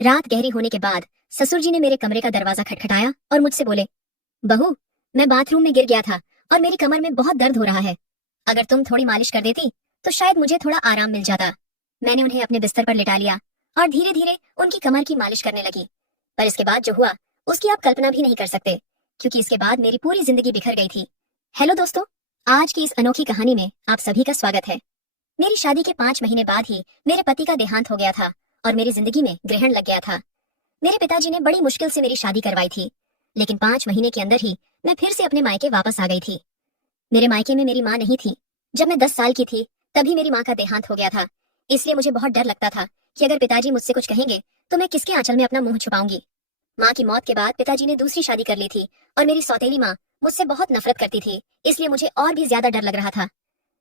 रात गहरी होने के बाद ससुर जी ने मेरे कमरे का दरवाजा खटखटाया और मुझसे बोले, बहू, मैं बाथरूम में गिर गया था और मेरी कमर में बहुत दर्द हो रहा है। अगर तुम थोड़ी मालिश कर देती तो शायद मुझे थोड़ा आराम मिल जाता। मैंने उन्हें अपने बिस्तर पर लिटा लिया और धीरे धीरे उनकी कमर की मालिश करने लगी। पर इसके बाद जो हुआ उसकी आप कल्पना भी नहीं कर सकते, क्योंकि इसके बाद मेरी पूरी जिंदगी बिखर गई थी। हेलो दोस्तों, आज की इस अनोखी कहानी में आप सभी का स्वागत है। मेरी शादी के 5 महीने बाद ही मेरे पति का देहांत हो गया था और मेरी जिंदगी में ग्रहण लग गया था। मेरे पिताजी ने बड़ी मुश्किल से मेरी शादी करवाई थी, लेकिन 5 महीने के अंदर ही मैं फिर से अपने मायके वापस आ गई थी। मेरे मायके में मेरी माँ नहीं थी। जब मैं 10 साल की थी तभी मेरी माँ का देहांत हो गया था। इसलिए मुझे बहुत डर लगता था कि अगर पिताजी मुझसे कुछ कहेंगे तो मैं किसके आंचल में अपना मुंह छुपाऊंगी। माँ की मौत के बाद पिताजी ने दूसरी शादी कर ली थी और मेरी सौतेली माँ मुझसे बहुत नफरत करती थी, इसलिए मुझे और भी ज्यादा डर लग रहा था।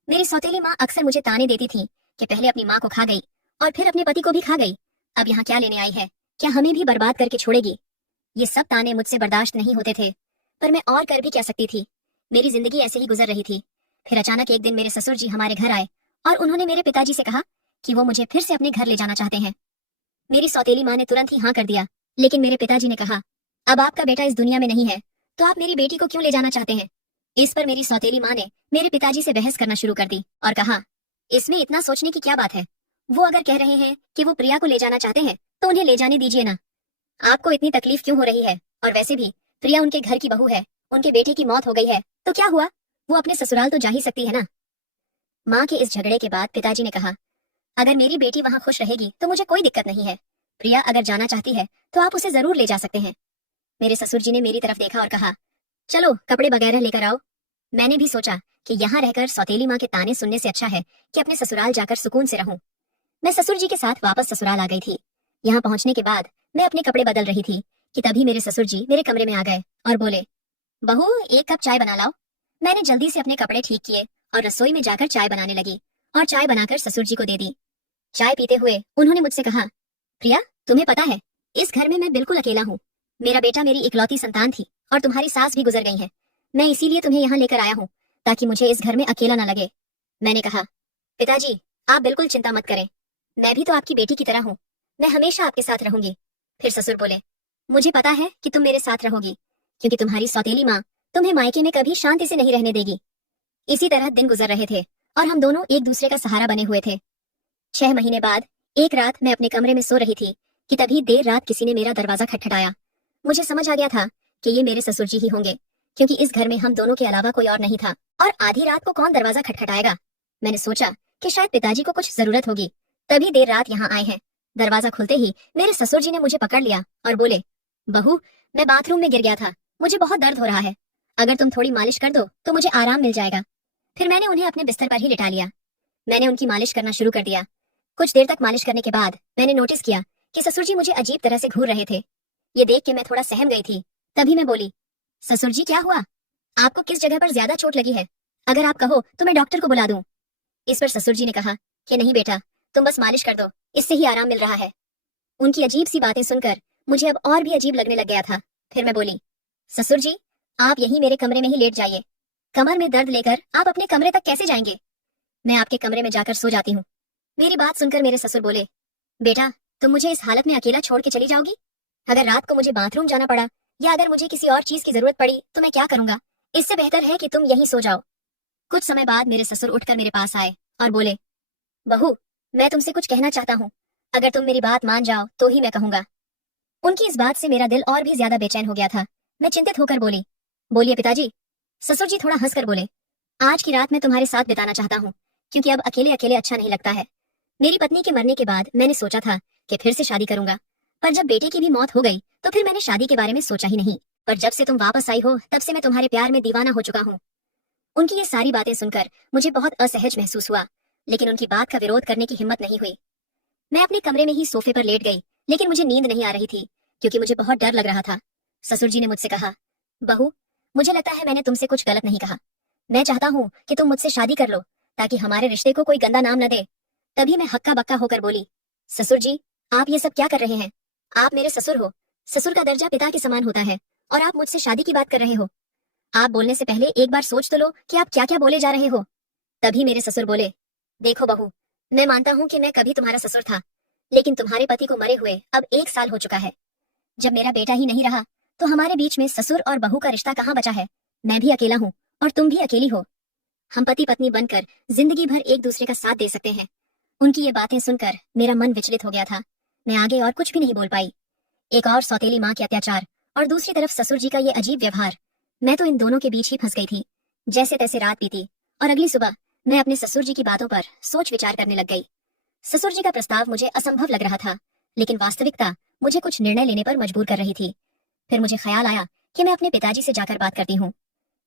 मेरी सौतेली माँ अक्सर मुझे ताने देती थी कि पहले अपनी माँ को खा गई और फिर अपने पति को भी खा गई, अब यहाँ क्या लेने आई है, क्या हमें भी बर्बाद करके छोड़ेगी। ये सब ताने मुझसे बर्दाश्त नहीं होते थे, पर मैं और कर भी क्या सकती थी। मेरी जिंदगी ऐसे ही गुजर रही थी। फिर अचानक एक दिन मेरे ससुर जी हमारे घर आए और उन्होंने मेरे पिताजी से कहा कि वो मुझे फिर से अपने घर ले जाना चाहते हैं। मेरी सौतेली माँ ने तुरंत ही हाँ कर दिया, लेकिन मेरे पिताजी ने कहा, अब आपका बेटा इस दुनिया में नहीं है तो आप मेरी बेटी को क्यों ले जाना चाहते हैं। इस पर मेरी सौतेली माँ ने मेरे पिताजी से बहस करना शुरू कर दी और कहा, इसमें इतना सोचने की क्या बात है। वो अगर कह रहे हैं कि वो प्रिया को ले जाना चाहते हैं तो उन्हें ले जाने दीजिए ना। आपको इतनी तकलीफ क्यों हो रही है, और वैसे भी प्रिया उनके घर की बहू है, उनके बेटे की मौत हो गई है तो क्या हुआ, वो अपने ससुराल तो जा ही सकती है ना। माँ के इस झगड़े के बाद पिताजी ने कहा, अगर मेरी बेटी वहाँ खुश रहेगी तो मुझे कोई दिक्कत नहीं है। प्रिया अगर जाना चाहती है तो आप उसे जरूर ले जा सकते हैं। मेरे ससुर जी ने मेरी तरफ देखा और कहा, चलो कपड़े वगैरह लेकर आओ। मैंने भी सोचा कि यहाँ रहकर सौतेली माँ के ताने सुनने से अच्छा है कि अपने ससुराल जाकर सुकून से रहूं। मैं ससुर जी के साथ वापस ससुराल आ गई थी। यहाँ पहुंचने के बाद मैं अपने कपड़े बदल रही थी कि तभी मेरे ससुर जी मेरे कमरे में आ गए और बोले, बहू, एक कप चाय बना लाओ। मैंने जल्दी से अपने कपड़े ठीक किए और रसोई में जाकर चाय बनाने लगी और चाय बनाकर ससुर जी को दे दी। चाय पीते हुए उन्होंने मुझसे कहा, प्रिया, तुम्हें पता है इस घर में मैं बिल्कुल अकेला हूँ। मेरा बेटा मेरी इकलौती संतान थी और तुम्हारी सास भी गुजर गई है। मैं इसीलिए तुम्हें यहाँ लेकर आया हूँ ताकि मुझे इस घर में अकेला न लगे। मैंने कहा, पिताजी, आप बिल्कुल चिंता मत करें, मैं भी तो आपकी बेटी की तरह हूँ, मैं हमेशा आपके साथ रहूंगी। फिर ससुर बोले, मुझे पता है कि तुम मेरे साथ रहोगी, क्योंकि तुम्हारी सौतेली माँ तुम्हें मायके में कभी शांति से नहीं रहने देगी। इसी तरह दिन गुजर रहे थे और हम दोनों एक दूसरे का सहारा बने हुए थे। 6 महीने बाद एक रात मैं अपने कमरे में सो रही थी कि तभी देर रात किसी ने मेरा दरवाजा खटखटाया। मुझे समझ आ गया था कि ये मेरे ससुर जी ही होंगे, क्योंकि इस घर में हम दोनों के अलावा कोई और नहीं था, और आधी रात को कौन दरवाजा खटखटाएगा। मैंने सोचा कि शायद पिताजी को कुछ जरूरत होगी, तभी देर रात यहाँ आए हैं। दरवाजा खुलते ही मेरे ससुर जी ने मुझे पकड़ लिया और बोले, बहू, मैं बाथरूम में गिर गया था, मुझे बहुत दर्द हो रहा है, अगर तुम थोड़ी मालिश कर दो तो मुझे आराम मिल जाएगा। फिर मैंने उन्हें अपने बिस्तर पर ही लिटा लिया। मैंने उनकी मालिश करना शुरू कर दिया। कुछ देर तक मालिश करने के बाद मैंने नोटिस किया कि ससुर जी मुझे अजीब तरह से घूर रहे थे। ये देख के मैं थोड़ा सहम गई थी। तभी मैं बोली, ससुर जी, क्या हुआ, आपको किस जगह पर ज्यादा चोट लगी है, अगर आप कहो तो मैं डॉक्टर को बुला दूं। इस पर ससुर जी ने कहा कि नहीं बेटा, तुम बस मालिश कर दो, इससे ही आराम मिल रहा है। उनकी अजीब सी बातें सुनकर मुझे अब और भी अजीब लगने लग गया था। फिर मैं बोली, ससुर जी, आप यहीं मेरे कमरे में ही लेट जाइए। कमर में दर्द लेकर आप अपने कमरे तक कैसे जाएंगे, मैं आपके कमरे में जाकर सो जाती हूँ। मेरी बात सुनकर मेरे ससुर बोले, बेटा, तुम मुझे इस हालत में अकेला छोड़ के चली जाओगी, अगर रात को मुझे बाथरूम जाना पड़ा या अगर मुझे किसी और चीज की जरूरत पड़ी तो मैं क्या करूंगा, इससे बेहतर है कि तुम यहीं सो जाओ। कुछ समय बाद मेरे ससुर उठकर मेरे पास आए और बोले, बहू, मैं तुमसे कुछ कहना चाहता हूँ, अगर तुम मेरी बात मान जाओ तो ही मैं कहूंगा। उनकी इस बात से मेरा दिल और भी ज्यादा बेचैन हो गया था। मैं चिंतित होकर बोली, बोलिए पिताजी। ससुर जी थोड़ा हंसकर बोले, आज की रात मैं तुम्हारे साथ बिताना चाहता हूँ, क्योंकि अब अकेले अकेले अच्छा नहीं लगता है। मेरी पत्नी के मरने के बाद मैंने सोचा था कि फिर से शादी करूंगा, पर जब बेटे की भी मौत हो गई तो फिर मैंने शादी के बारे में सोचा ही नहीं। पर जब से तुम वापस आई हो तब से मैं तुम्हारे प्यार में दीवाना हो चुका हूँ। उनकी ये सारी बातें सुनकर मुझे बहुत असहज महसूस हुआ, लेकिन उनकी बात का विरोध करने की हिम्मत नहीं हुई। मैं अपने कमरे में ही सोफे पर लेट गई, लेकिन मुझे नींद नहीं आ रही थी क्योंकि मुझे बहुत डर लग रहा था। ससुर जी ने मुझसे कहा, बहू, मुझे लगता है मैंने तुमसे कुछ गलत नहीं कहा। मैं चाहता हूँ कि तुम मुझसे शादी कर लो ताकि हमारे रिश्ते को कोई गंदा नाम न दे। तभी मैं हक्का बक्का होकर बोली, ससुर जी, आप ये सब क्या कर रहे हैं, आप मेरे ससुर हो, ससुर का दर्जा पिता के समान होता है, और आप मुझसे शादी की बात कर रहे हो। आप बोलने से पहले एक बार सोच तो लो कि आप क्या क्या बोले जा रहे हो। तभी मेरे ससुर बोले, देखो बहू, मैं मानता हूँ कि मैं कभी तुम्हारा ससुर था, लेकिन तुम्हारे पति को मरे हुए अब 1 साल हो चुका है। जब मेरा बेटा ही नहीं रहा तो हमारे बीच में ससुर और बहू का रिश्ता कहाँ बचा है। मैं भी अकेला हूँ और तुम भी अकेली हो। हम पति पत्नी बनकर जिंदगी भर एक दूसरे का साथ दे सकते हैं। उनकी ये बातें सुनकर मेरा मन विचलित हो गया था। मैं आगे और कुछ भी नहीं बोल पाई। एक और सौतेली माँ के अत्याचार और दूसरी तरफ ससुर जी का ये अजीब व्यवहार। मैं तो इन दोनों के बीच ही फंस गई थी। जैसे तैसे रात बीती और अगली सुबह मैं अपने ससुर जी की बातों पर सोच विचार करने लग गई। ससुर जी का प्रस्ताव मुझे असंभव लग रहा था, लेकिन वास्तविकता मुझे कुछ निर्णय लेने पर मजबूर कर रही थी। फिर मुझे ख्याल आया कि मैं अपने पिताजी से जाकर बात करती हूँ।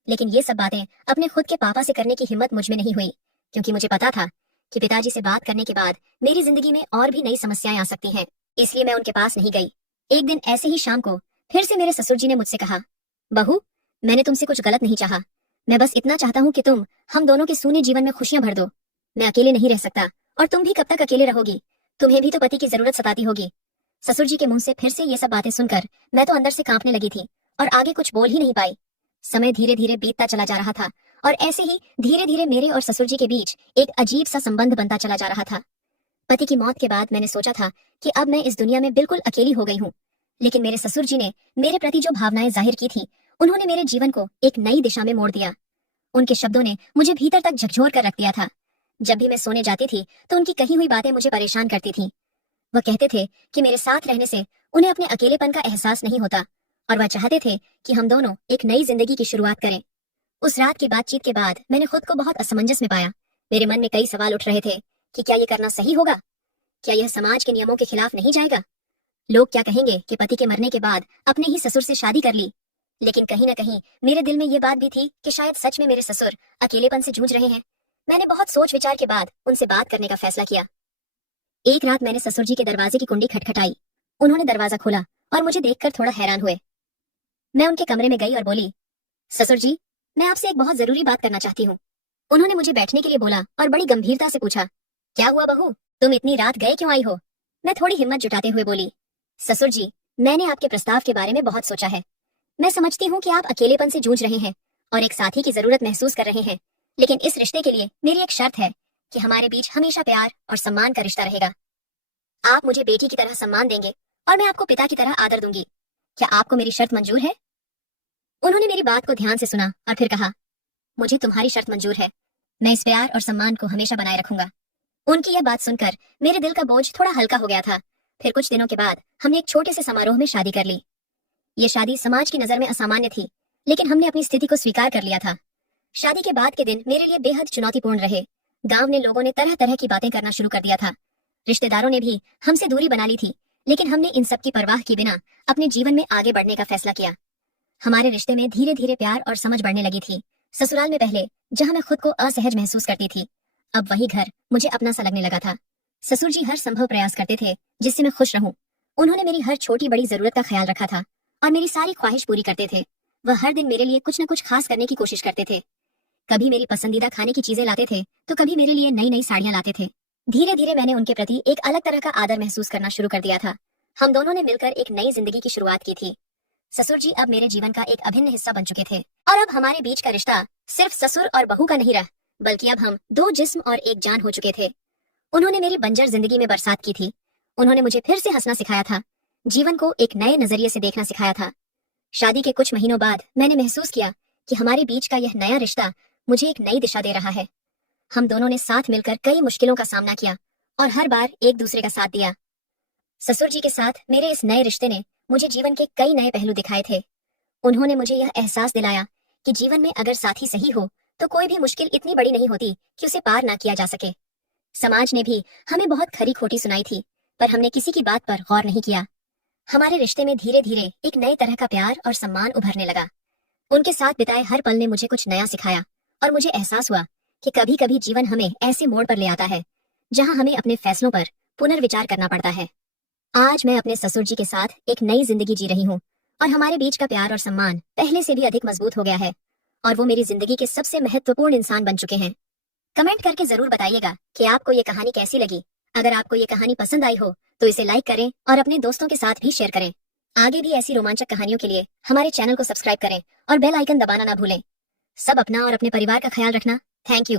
लेकिन ये सब बातें अपने खुद के पापा से करने की हिम्मत मुझ में नहीं हुई, क्योंकि मुझे पता था कि पिताजी से बात करने के बाद मेरी जिंदगी में और भी नई समस्याएं आ सकती हैं। इसलिए मैं उनके पास नहीं गई। एक दिन ऐसे ही शाम को फिर से मेरे ससुर जी ने मुझसे कहा, बहू, मैंने तुमसे कुछ गलत नहीं चाहा। मैं बस इतना चाहता हूँ कि तुम हम दोनों के सूने जीवन में खुशियां भर दो। मैं अकेले नहीं रह सकता और तुम भी कब तक अकेले रहोगी। तुम्हें भी तो पति की जरूरत सताती होगी। ससुर जी के मुंह से फिर से ये सब बातें सुनकर मैं तो अंदर से कांपने लगी थी और आगे कुछ बोल ही नहीं पाई। समय धीरे धीरे बीतता चला जा रहा था और ऐसे ही धीरे धीरे मेरे और ससुर जी के बीच एक अजीब सा संबंध बनता चला जा रहा था। पति की मौत के बाद मैंने सोचा था कि अब मैं इस दुनिया में बिल्कुल अकेली हो गई हूँ, लेकिन मेरे ससुर जी ने मेरे प्रति जो भावनाएं जाहिर की थी, उन्होंने मेरे जीवन को एक नई दिशा में मोड़ दिया। उनके शब्दों ने मुझे भीतर तक झकझोर कर रख दिया था। जब भी मैं सोने जाती थी तो उनकी कही हुई बातें मुझे परेशान करती थीं। वह कहते थे कि मेरे साथ रहने से उन्हें अपने अकेलेपन का एहसास नहीं होता और वह चाहते थे कि हम दोनों एक नई जिंदगी की शुरुआत करें। उस रात की बातचीत के बाद मैंने खुद को बहुत असमंजस में पाया। मेरे मन में कई सवाल उठ रहे थे कि क्या ये करना सही होगा, क्या यह समाज के नियमों के खिलाफ नहीं जाएगा। लोग क्या कहेंगे कि पति के मरने के बाद अपने ही ससुर से शादी कर ली। लेकिन कहीं न कहीं मेरे दिल में ये बात भी थी कि शायद सच में मेरे ससुर अकेलेपन से जूझ रहे हैं। मैंने बहुत सोच विचार के बाद उनसे बात करने का फैसला किया। एक रात मैंने ससुर जी के दरवाजे की कुंडी खटखटाई। उन्होंने दरवाजा खोला और मुझे देखकर थोड़ा हैरान हुए। मैं उनके कमरे में गई और बोली, ससुर जी, मैं आपसे एक बहुत जरूरी बात करना चाहती हूँ। उन्होंने मुझे बैठने के लिए बोला और बड़ी गंभीरता से पूछा, क्या हुआ बहू, तुम इतनी रात गए क्यों आई हो। मैं थोड़ी हिम्मत जुटाते हुए बोली, ससुर जी, मैंने आपके प्रस्ताव के बारे में बहुत सोचा है। मैं समझती हूँ कि आप अकेलेपन से जूझ रहे हैं और एक साथी की जरूरत महसूस कर रहे हैं, लेकिन इस रिश्ते के लिए मेरी एक शर्त है कि हमारे बीच हमेशा प्यार और सम्मान का रिश्ता रहेगा। आप मुझे बेटी की तरह सम्मान देंगे और मैं आपको पिता की तरह आदर दूंगी। क्या आपको मेरी शर्त मंजूर है। उन्होंने मेरी बात को ध्यान से सुना और फिर कहा, मुझे तुम्हारी शर्त मंजूर है। मैं इस प्यार और सम्मान को हमेशा बनाए रखूंगा। उनकी यह बात सुनकर मेरे दिल का बोझ थोड़ा हल्का हो गया था। फिर कुछ दिनों के बाद हमने एक छोटे से समारोह में शादी कर ली। ये शादी समाज की नजर में असामान्य थी, लेकिन हमने अपनी स्थिति को स्वीकार कर लिया था। शादी के बाद के दिन मेरे लिए बेहद चुनौतीपूर्ण रहे। गांव ने लोगों ने तरह तरह की बातें करना शुरू कर दिया था। रिश्तेदारों ने भी हमसे दूरी बना ली थी, लेकिन हमने इन सब की परवाह किए बिना अपने जीवन में आगे बढ़ने का फैसला किया। हमारे रिश्ते में धीरे धीरे प्यार और समझ बढ़ने लगी थी। ससुराल में पहले जहां मैं खुद को असहज महसूस करती थी, अब वही घर मुझे अपना सा लगने लगा था। ससुर जी हर संभव प्रयास करते थे जिससे मैं खुश रहूं। उन्होंने मेरी हर छोटी बड़ी जरूरत का ख्याल रखा था और मेरी सारी ख्वाहिश पूरी करते थे। वह हर दिन मेरे लिए कुछ न कुछ खास करने की कोशिश करते थे। कभी मेरी पसंदीदा खाने की चीजें लाते थे तो कभी मेरे लिए नई नई साड़ियां लाते थे। धीरे धीरे मैंने उनके प्रति एक अलग तरह का आदर महसूस करना शुरू कर दिया था। हम दोनों ने मिलकर एक नई जिंदगी की शुरुआत की थी। ससुर जी अब मेरे जीवन का एक अभिन्न हिस्सा बन चुके थे और अब हमारे बीच का रिश्ता सिर्फ ससुर और बहू का नहीं रहा, बल्कि अब हम दो जिस्म और एक जान हो चुके थे। उन्होंने मेरी बंजर जिंदगी में बरसात की थी। उन्होंने मुझे फिर से हंसना सिखाया था, जीवन को एक नए नजरिए से देखना सिखाया था। शादी के कुछ महीनों बाद मैंने महसूस किया कि हमारे बीच का यह नया रिश्ता मुझे एक नई दिशा दे रहा है। हम दोनों ने साथ मिलकर कई मुश्किलों का सामना किया और हर बार एक दूसरे का साथ दिया। ससुर जी के साथ मेरे इस नए रिश्ते ने मुझे जीवन के कई नए पहलू दिखाए थे। उन्होंने मुझे यह एहसास दिलाया कि जीवन में अगर साथी सही हो तो कोई भी मुश्किल इतनी बड़ी नहीं होती कि उसे पार ना किया जा सके। समाज ने भी हमें बहुत खरी खोटी सुनाई थी, पर हमने किसी की बात पर गौर नहीं किया। हमारे रिश्ते में धीरे धीरे एक नए तरह का प्यार और सम्मान उभरने लगा। उनके साथ बिताए हर पल ने मुझे कुछ नया सिखाया और मुझे एहसास हुआ कि कभी कभी जीवन हमें ऐसे मोड़ पर ले आता है जहां हमें अपने फैसलों पर पुनर्विचार करना पड़ता है। आज मैं अपने ससुर जी के साथ एक नई जिंदगी जी रही हूँ और हमारे बीच का प्यार और सम्मान पहले से भी अधिक मजबूत हो गया है और वो मेरी जिंदगी के सबसे महत्वपूर्ण इंसान बन चुके हैं। कमेंट करके जरूर बताइएगा कि आपको ये कहानी कैसी लगी। अगर आपको ये कहानी पसंद आई हो तो इसे लाइक करें और अपने दोस्तों के साथ भी शेयर करें। आगे भी ऐसी रोमांचक कहानियों के लिए हमारे चैनल को सब्सक्राइब करें और बेल आइकन दबाना ना भूलें। सब अपना और अपने परिवार का ख्याल रखना। Thank you.